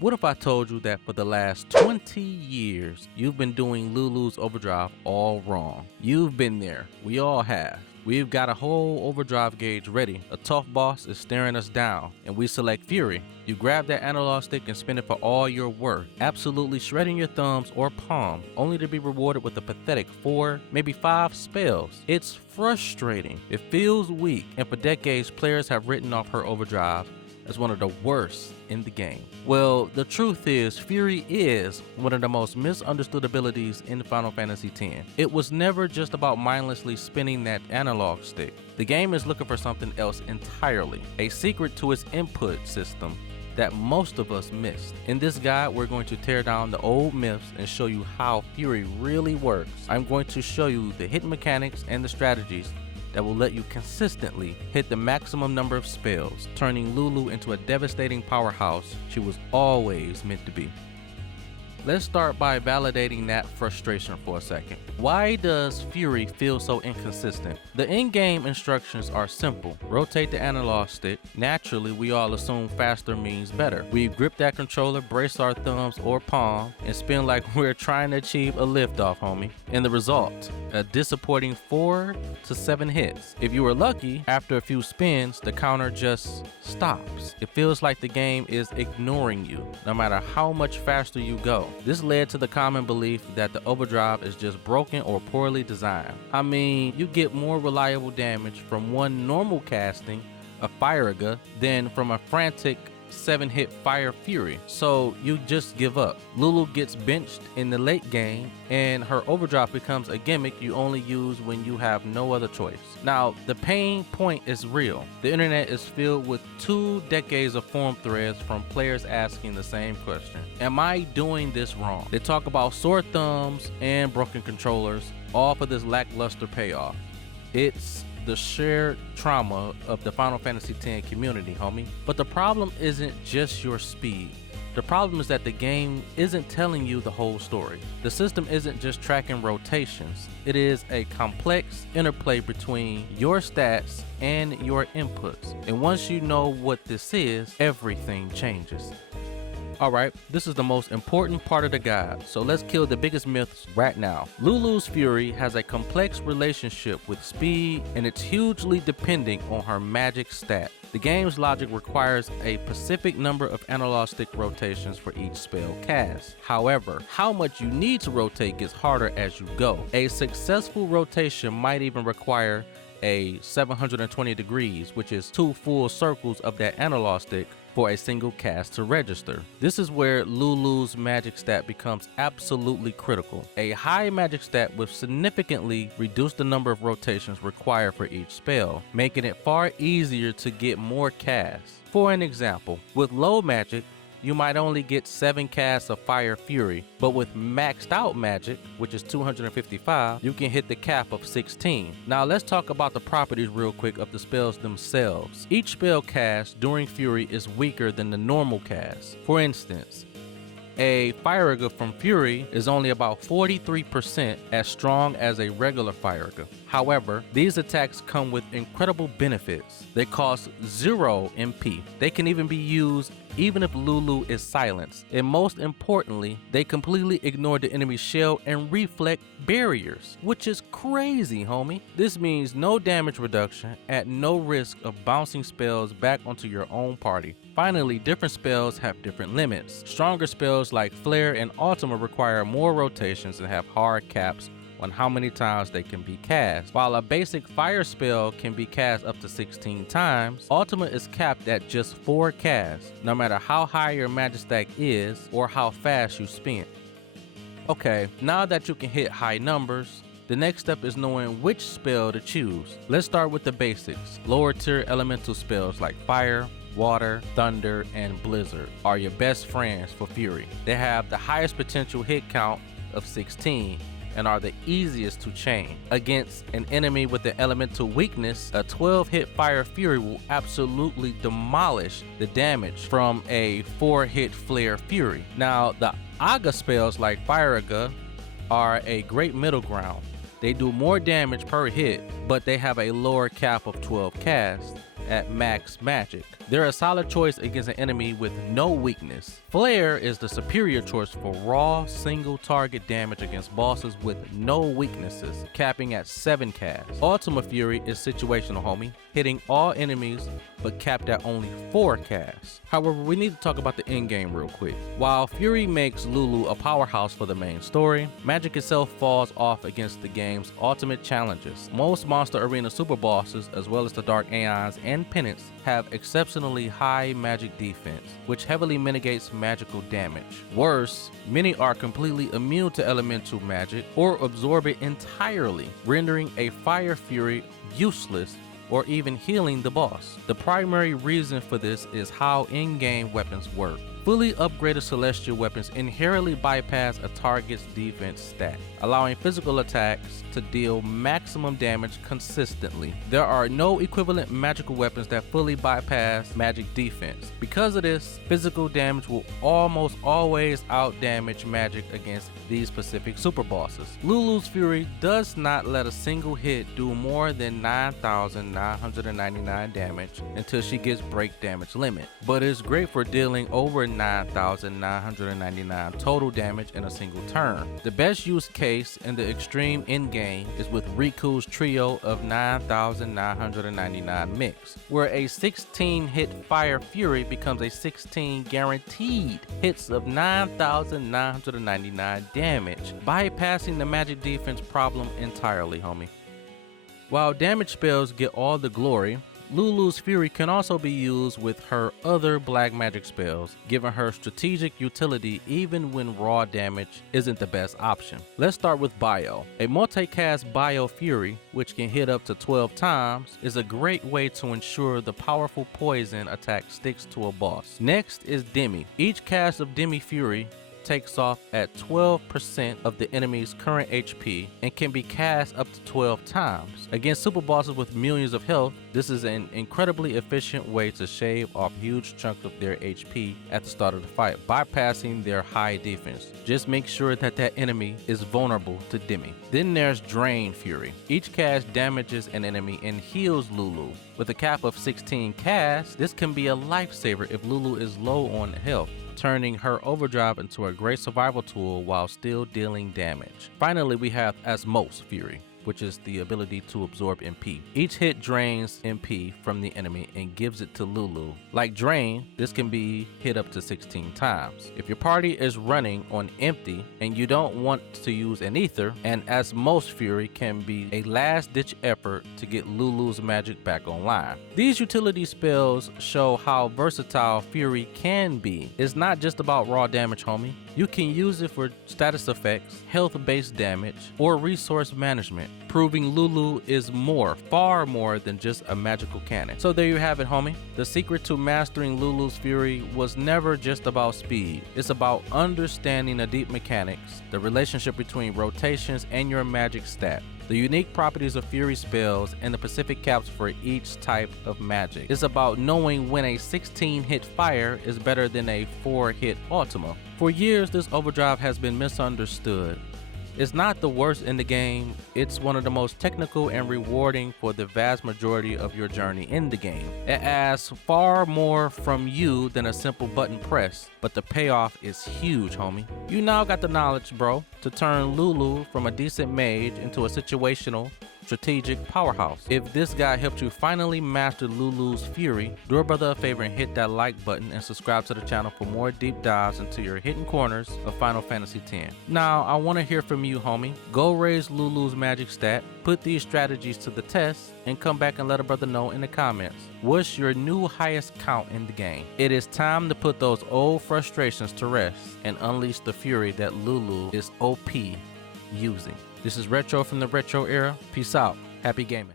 What if I told you that for the last 20 years, you've been doing LULU'S Overdrive all wrong? You've been there. We all have. We've got a whole overdrive gauge ready. A tough boss is staring us down, and we select Fury. You grab that analog stick and spin it for all you're worth, absolutely shredding your thumbs or palm, only to be rewarded with a pathetic 4, maybe 5 spells. It's frustrating. It feels weak, and for decades, players have written off her overdrive as one of the worst in the game. Well, the truth is, Fury is one of the most misunderstood abilities in Final Fantasy X. It was never just about mindlessly spinning that analog stick. The game is looking for something else entirely, a secret to its input system that most of us missed. In this guide, we're going to tear down the old myths and show you how Fury really works. I'm going to show you the hidden mechanics and the strategies that will let you consistently hit the maximum number of spells, turning Lulu into a devastating powerhouse she was always meant to be. Let's start by validating that frustration for a second. Why does Fury feel so inconsistent? The in-game instructions are simple. Rotate the analog stick. Naturally, we all assume faster means better. We grip that controller, brace our thumbs or palm, and spin like we're trying to achieve a liftoff, homie. And the result, a disappointing 4 to 7 hits. If you were lucky, after a few spins, the counter just stops. It feels like the game is ignoring you, no matter how much faster you go. This led to the common belief that the overdrive is just broken or poorly designed. I mean, you get more reliable damage from one normal casting, a FFX, than from a frantic 7-hit Fire Fury, so you just give up. Lulu gets benched in the late game, and her overdrive becomes a gimmick you only use when you have no other choice. Now, the pain point is real. The internet is filled with 2 decades of forum threads from players asking the same question. Am I doing this wrong? They talk about sore thumbs and broken controllers, all for this lackluster payoff. It's the shared trauma of the Final Fantasy X community, homie. But the problem isn't just your speed. The problem is that the game isn't telling you the whole story. The system isn't just tracking rotations. It is a complex interplay between your stats and your inputs. And once you know what this is, everything changes. Alright, this is the most important part of the guide, so let's kill the biggest myths right now. Lulu's Fury has a complex relationship with speed, and it's hugely dependent on her magic stat. The game's logic requires a specific number of analog stick rotations for each spell cast. However, how much you need to rotate gets harder as you go. A successful rotation might even require a 720 degrees, which is 2 full circles of that analog stick, for a single cast to register. This is where Lulu's magic stat becomes absolutely critical. A high magic stat will significantly reduce the number of rotations required for each spell, making it far easier to get more casts. For an example, with low magic, you might only get 7 casts of Fire Fury, but with maxed out magic, which is 255, you can hit the cap of 16. Now let's talk about the properties real quick of the spells themselves. Each spell cast during Fury is weaker than the normal cast. For instance, a FFX from Fury is only about 43% as strong as a regular FFX. However, these attacks come with incredible benefits. They cost 0 MP. They can even be used even if Lulu is silenced. And most importantly, they completely ignore the enemy's shell and reflect barriers, which is crazy, homie. This means no damage reduction at no risk of bouncing spells back onto your own party. Finally, different spells have different limits. Stronger spells like Flare and Ultima require more rotations and have hard caps on how many times they can be cast. While a basic fire spell can be cast up to 16 times, Ultima is capped at just 4 casts, no matter how high your magic stack is or how fast you spin. Okay, now that you can hit high numbers, the next step is knowing which spell to choose. Let's start with the basics. Lower tier elemental spells like Fire, Water, Thunder, and Blizzard are your best friends for Fury. They have the highest potential hit count of 16 and are the easiest to chain. Against an enemy with the elemental weakness, a 12-hit Fire Fury will absolutely demolish the damage from a 4-hit Flare Fury. Now, the Aga spells like FFX are a great middle ground. They do more damage per hit, but they have a lower cap of 12 casts at max magic. They're a solid choice against an enemy with no weakness. Flare is the superior choice for raw single target damage against bosses with no weaknesses, capping at 7 casts. Ultimate Fury is situational, homie, hitting all enemies but capped at only 4 casts. However, we need to talk about the endgame real quick. While Fury makes Lulu a powerhouse for the main story, magic itself falls off against the game's ultimate challenges. Most Monster Arena super bosses, as well as the Dark Aeons and Penance, have exceptionally high magic defense, which heavily mitigates magical damage. Worse, many are completely immune to elemental magic or absorb it entirely, rendering a Fire Fury useless or even healing the boss. The primary reason for this is how in-game weapons work. Fully upgraded celestial weapons inherently bypass a target's defense stat, allowing physical attacks to deal maximum damage consistently. There are no equivalent magical weapons that fully bypass magic defense. Because of this, physical damage will almost always outdamage magic against these specific super bosses. Lulu's Fury does not let a single hit do more than 9,999 damage until she gets break damage limit, but is great for dealing over 9,999 total damage in a single turn. The best use case in the extreme endgame is with Riku's trio of 9,999 mix, where a 16 hit Fire Fury becomes a 16 guaranteed hits of 9,999 damage, bypassing the magic defense problem entirely, homie. While damage spells get all the glory, Lulu's Fury can also be used with her other black magic spells, giving her strategic utility even when raw damage isn't the best option. Let's start with Bio. A multicast Bio Fury, which can hit up to 12 times, is a great way to ensure the powerful poison attack sticks to a boss. Next is Demi. Each cast of Demi Fury takes off at 12% of the enemy's current HP and can be cast up to 12 times. Against super bosses with millions of health, this is an incredibly efficient way to shave off huge chunks of their HP at the start of the fight, bypassing their high defense. Just make sure that that enemy is vulnerable to Demi. Then there's Drain Fury. Each cast damages an enemy and heals Lulu. With a cap of 16 casts, this can be a lifesaver if Lulu is low on health, turning her overdrive into a great survival tool while still dealing damage. Finally, we have Asmos Fury, which is the ability to absorb MP. Each hit drains MP from the enemy and gives it to Lulu. Like Drain, this can be hit up to 16 times. If your party is running on empty and you don't want to use an ether, and Asmos Fury can be a last-ditch effort to get Lulu's magic back online. These utility spells show how versatile Fury can be. It's not just about raw damage, homie. You can use it for status effects, health-based damage, or resource management, proving Lulu is more, far more than just a magical cannon. So there you have it, homie. The secret to mastering Lulu's Fury was never just about speed. It's about understanding the deep mechanics, the relationship between rotations and your magic stat, the unique properties of Fury spells, and the specific caps for each type of magic. It's about knowing when a 16-hit fire is better than a 4-hit Ultima. For years, this overdrive has been misunderstood. It's not the worst in the game, it's one of the most technical and rewarding for the vast majority of your journey in the game. It asks far more from you than a simple button press, but the payoff is huge, homie. You now got the knowledge, bro, to turn Lulu from a decent mage into a situational, strategic powerhouse. If this guy helped you finally master Lulu's Fury, do a brother a favor and hit that like button and subscribe to the channel for more deep dives into your hidden corners of Final Fantasy X. Now, I want to hear from you, homie. Go raise Lulu's magic stat, put these strategies to the test, and come back and let a brother know in the comments. What's your new highest count in the game? It is time to put those old frustrations to rest and unleash the fury that Lulu is OP using. This is Retro from the Retro Era. Peace out. Happy gaming.